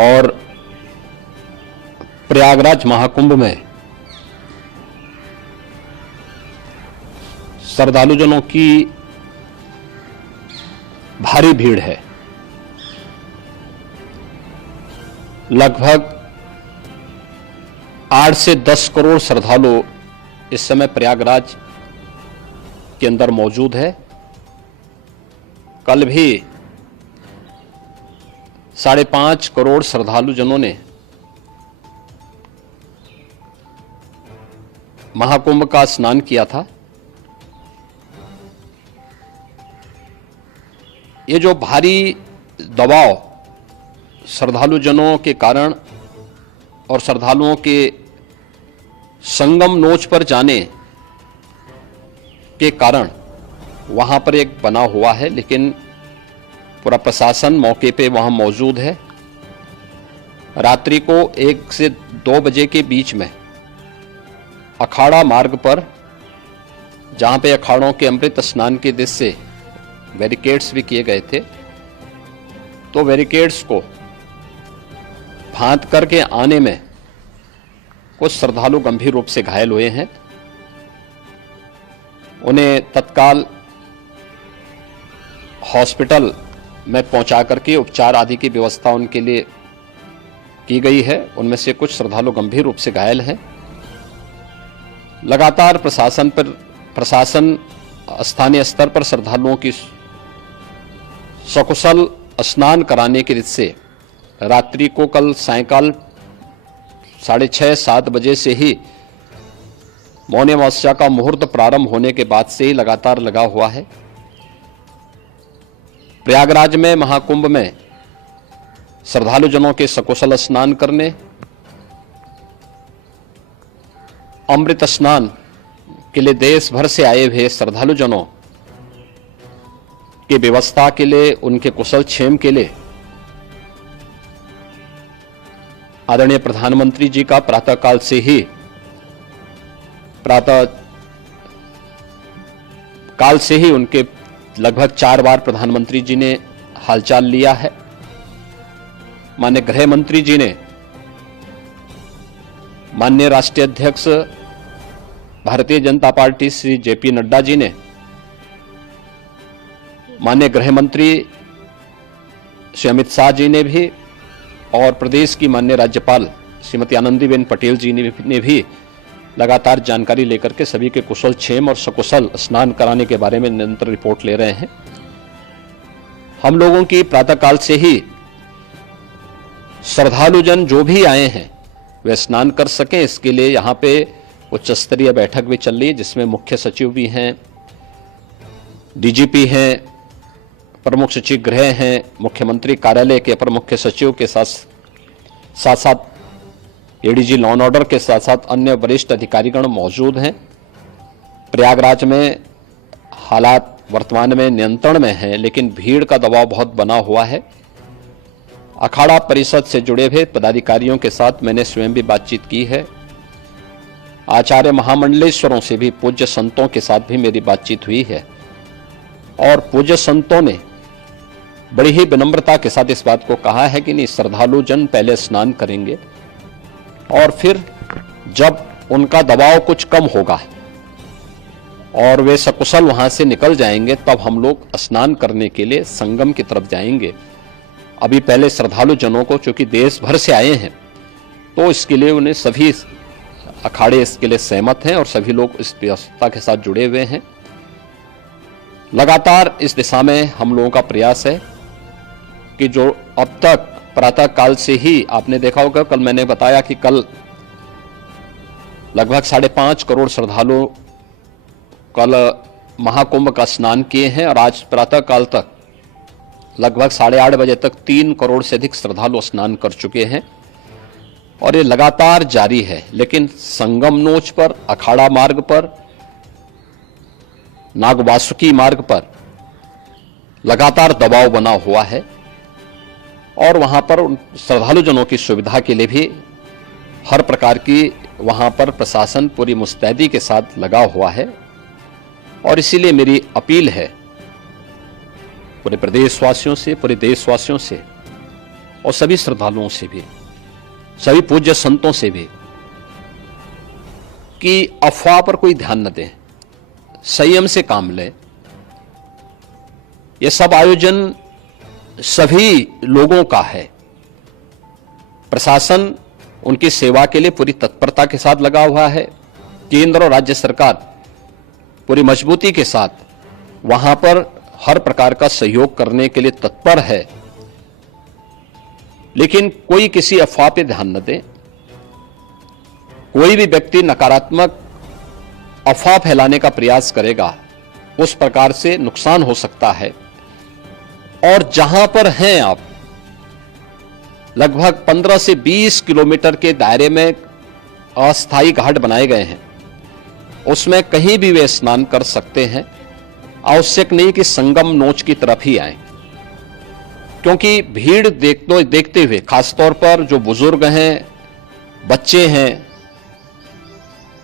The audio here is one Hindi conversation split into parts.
और प्रयागराज महाकुंभ में श्रद्धालुजनों की भारी भीड़ है। लगभग 8 से 10 करोड़ श्रद्धालु इस समय प्रयागराज के अंदर मौजूद है। कल भी 5.5 करोड़ श्रद्धालुजनों ने महाकुंभ का स्नान किया था। ये जो भारी दबाव श्रद्धालुजनों के कारण और श्रद्धालुओं के संगम नोच पर जाने के कारण वहां पर एक बना हुआ है, लेकिन पूरा प्रशासन मौके पे वहां मौजूद है। रात्रि को 1 से 2 बजे के बीच में अखाड़ा मार्ग पर, जहां पे अखाड़ों के अमृत स्नान के दृश्य से बैरिकेड्स भी किए गए थे, तो बैरिकेड्स को फांद करके आने में कुछ श्रद्धालु गंभीर रूप से घायल हुए हैं। उन्हें तत्काल हॉस्पिटल में पहुंचा करके उपचार आदि की व्यवस्था उनके लिए की गई है। उनमें से कुछ श्रद्धालु गंभीर रूप से घायल हैं। लगातार प्रशासन स्थानीय स्तर पर श्रद्धालुओं की सकुशल स्नान कराने के दृष्टि से रात्रि को कल सायंकाल 6:30-7 बजे से ही मौनी अमावस्या का मुहूर्त प्रारंभ होने के बाद से ही लगातार लगा हुआ है। प्रयागराज में महाकुंभ में श्रद्धालुजनों के सकुशल स्नान करने, अमृत स्नान के लिए देश भर से आए हुए श्रद्धालुजनों की व्यवस्था के लिए, उनके कुशल क्षेम के लिए आदरणीय प्रधानमंत्री जी का प्रातःकाल से ही उनके लगभग 4 बार प्रधानमंत्री जी ने हालचाल लिया है। माननीय गृह मंत्री जी ने, माननीय राष्ट्रीय अध्यक्ष भारतीय जनता पार्टी श्री जेपी नड्डा जी ने, माननीय गृह मंत्री श्री अमित शाह जी ने भी, और प्रदेश की माननीय राज्यपाल श्रीमती आनंदीबेन पटेल जी ने भी लगातार जानकारी लेकर के सभी के कुशल क्षेम और सकुशल स्नान कराने के बारे में निरंतर रिपोर्ट ले रहे हैं। हम लोगों की प्रातःकाल से ही श्रद्धालुजन जो भी आए हैं वे स्नान कर सकें, इसके लिए यहाँ पे उच्च स्तरीय बैठक भी चल रही है, जिसमें मुख्य सचिव भी हैं, डीजीपी हैं, प्रमुख सचिव गृह हैं, मुख्यमंत्री कार्यालय के अपर मुख्य सचिव के साथ एडीजी लॉ एंड ऑर्डर के साथ साथ अन्य वरिष्ठ अधिकारीगण मौजूद हैं। प्रयागराज में हालात वर्तमान में नियंत्रण में हैं, लेकिन भीड़ का दबाव बहुत बना हुआ है। अखाड़ा परिषद से जुड़े हुए पदाधिकारियों के साथ मैंने स्वयं भी बातचीत की है। आचार्य महामंडलेश्वरों से भी, पूज्य संतों के साथ भी मेरी बातचीत हुई है, और पूज्य संतों ने बड़ी ही विनम्रता के साथ इस बात को कहा है कि नहीं, श्रद्धालु जन पहले स्नान करेंगे और फिर जब उनका दबाव कुछ कम होगा और वे सकुशल वहां से निकल जाएंगे, तब हम लोग स्नान करने के लिए संगम की तरफ जाएंगे। अभी पहले श्रद्धालु जनों को, चूंकि देश भर से आए हैं, तो इसके लिए उन्हें सभी अखाड़े इसके लिए सहमत हैं और सभी लोग इस व्यवस्था के साथ जुड़े हुए हैं। लगातार इस दिशा में हम लोगों का प्रयास है कि जो अब तक प्रातः काल से ही आपने देखा होगा, कल मैंने बताया कि कल लगभग 5.5 करोड़ श्रद्धालु कल महाकुंभ का स्नान किए हैं, और आज प्रातः काल तक लगभग 8:30 बजे तक 3 करोड़ से अधिक श्रद्धालु स्नान कर चुके हैं, और ये लगातार जारी है। लेकिन संगम नोच पर, अखाड़ा मार्ग पर, नागवासुकी मार्ग पर लगातार दबाव बना हुआ है, और वहां पर श्रद्धालुजनों की सुविधा के लिए भी हर प्रकार की वहां पर प्रशासन पूरी मुस्तैदी के साथ लगा हुआ है। और इसीलिए मेरी अपील है पूरे प्रदेशवासियों से, पूरे देशवासियों से और सभी श्रद्धालुओं से भी, सभी पूज्य संतों से भी कि अफवाह पर कोई ध्यान न दें, संयम से काम लें। यह सब आयोजन सभी लोगों का है। प्रशासन उनकी सेवा के लिए पूरी तत्परता के साथ लगा हुआ है। केंद्र और राज्य सरकार पूरी मजबूती के साथ वहां पर हर प्रकार का सहयोग करने के लिए तत्पर है। लेकिन कोई किसी अफवाह पर ध्यान न दे। कोई भी व्यक्ति नकारात्मक अफवाह फैलाने का प्रयास करेगा, उस प्रकार से नुकसान हो सकता है। और जहां पर हैं आप, लगभग 15 से 20 किलोमीटर के दायरे में अस्थायी घाट बनाए गए हैं, उसमें कहीं भी वे स्नान कर सकते हैं। आवश्यक नहीं कि संगम नोच की तरफ ही आए, क्योंकि भीड़ देखते हुए, खासतौर पर जो बुजुर्ग हैं, बच्चे हैं,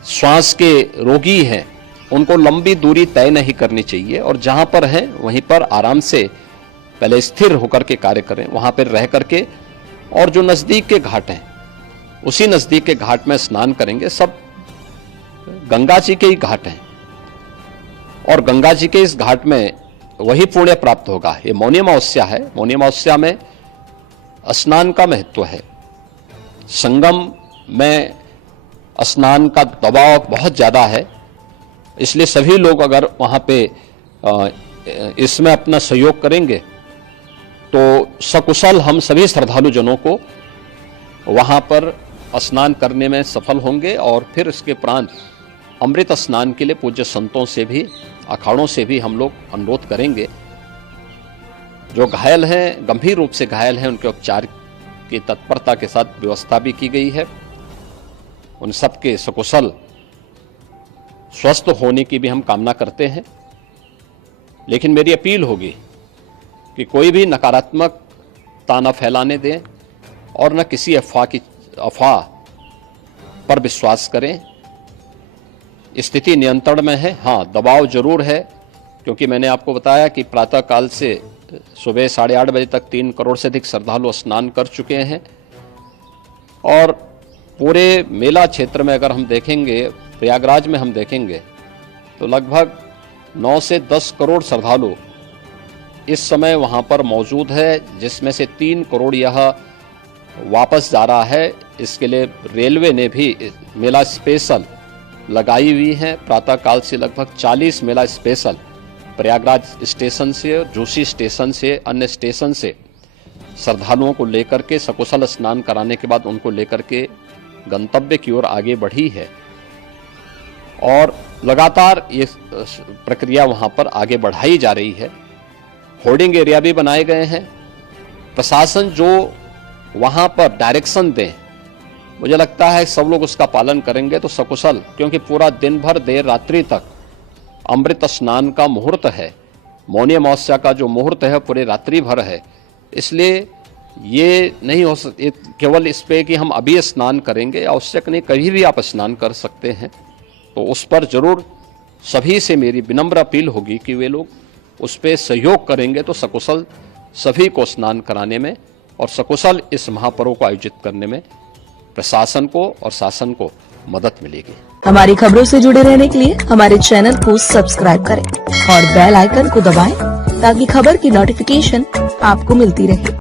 श्वास के रोगी हैं, उनको लंबी दूरी तय नहीं करनी चाहिए। और जहां पर हैं वहीं पर आराम से पहले स्थिर होकर के कार्य करें, वहां पर रह करके। और जो नजदीक के घाट हैं, उसी नजदीक के घाट में स्नान करेंगे। सब गंगा जी के ही घाट हैं और गंगा जी के इस घाट में वही पुण्य प्राप्त होगा। ये मौनी अमावस्या है। मौनी अमावस्या में स्नान का महत्व है। संगम में स्नान का दबाव बहुत ज्यादा है, इसलिए सभी लोग अगर वहां पे इसमें अपना सहयोग करेंगे तो सकुशल हम सभी श्रद्धालु जनों को वहां पर स्नान करने में सफल होंगे। और फिर इसके उपरांत अमृत स्नान के लिए पूज्य संतों से भी, अखाड़ों से भी हम लोग अनुरोध करेंगे। जो घायल हैं, गंभीर रूप से घायल हैं, उनके उपचार की तत्परता के साथ व्यवस्था भी की गई है। उन सबके सकुशल स्वस्थ होने की भी हम कामना करते हैं। लेकिन मेरी अपील होगी कि कोई भी नकारात्मकता न फैलाने दें और न किसी अफवाह पर विश्वास करें। स्थिति नियंत्रण में है। हाँ, दबाव जरूर है, क्योंकि मैंने आपको बताया कि प्रातःकाल से सुबह 8:30 बजे तक 3 करोड़ से अधिक श्रद्धालु स्नान कर चुके हैं। और पूरे मेला क्षेत्र में अगर हम देखेंगे, प्रयागराज में हम देखेंगे, तो लगभग 9 से 10 करोड़ श्रद्धालु इस समय वहां पर मौजूद है, जिसमें से 3 करोड़ यह वापस जा रहा है। इसके लिए रेलवे ने भी मेला स्पेशल लगाई हुई है। प्रातःकाल से लगभग 40 मेला स्पेशल प्रयागराज स्टेशन से, जोशी स्टेशन से, अन्य स्टेशन से श्रद्धालुओं को लेकर के सकुशल स्नान कराने के बाद उनको लेकर के गंतव्य की ओर आगे बढ़ी है। और लगातार ये प्रक्रिया वहां पर आगे बढ़ाई जा रही है। होर्डिंग एरिया भी बनाए गए हैं। प्रशासन जो वहां पर डायरेक्शन दें, मुझे लगता है सब लोग उसका पालन करेंगे तो सकुशल, क्योंकि पूरा दिन भर देर रात्रि तक अमृत स्नान का मुहूर्त है। मौनी अमावस्या का जो मुहूर्त है पूरे रात्रि भर है। इसलिए ये नहीं हो सकता केवल इस पे कि हम अभी स्नान करेंगे, आवश्यक नहीं, कभी भी आप स्नान कर सकते हैं। तो उस पर जरूर सभी से मेरी विनम्र अपील होगी कि वे लोग उस पर सहयोग करेंगे तो सकुशल सभी को स्नान कराने में और सकुशल इस महापर्व को आयोजित करने में प्रशासन को और शासन को मदद मिलेगी। हमारी खबरों से जुड़े रहने के लिए हमारे चैनल को सब्सक्राइब करें और बेल आइकन को दबाएं ताकि खबर की नोटिफिकेशन आपको मिलती रहे।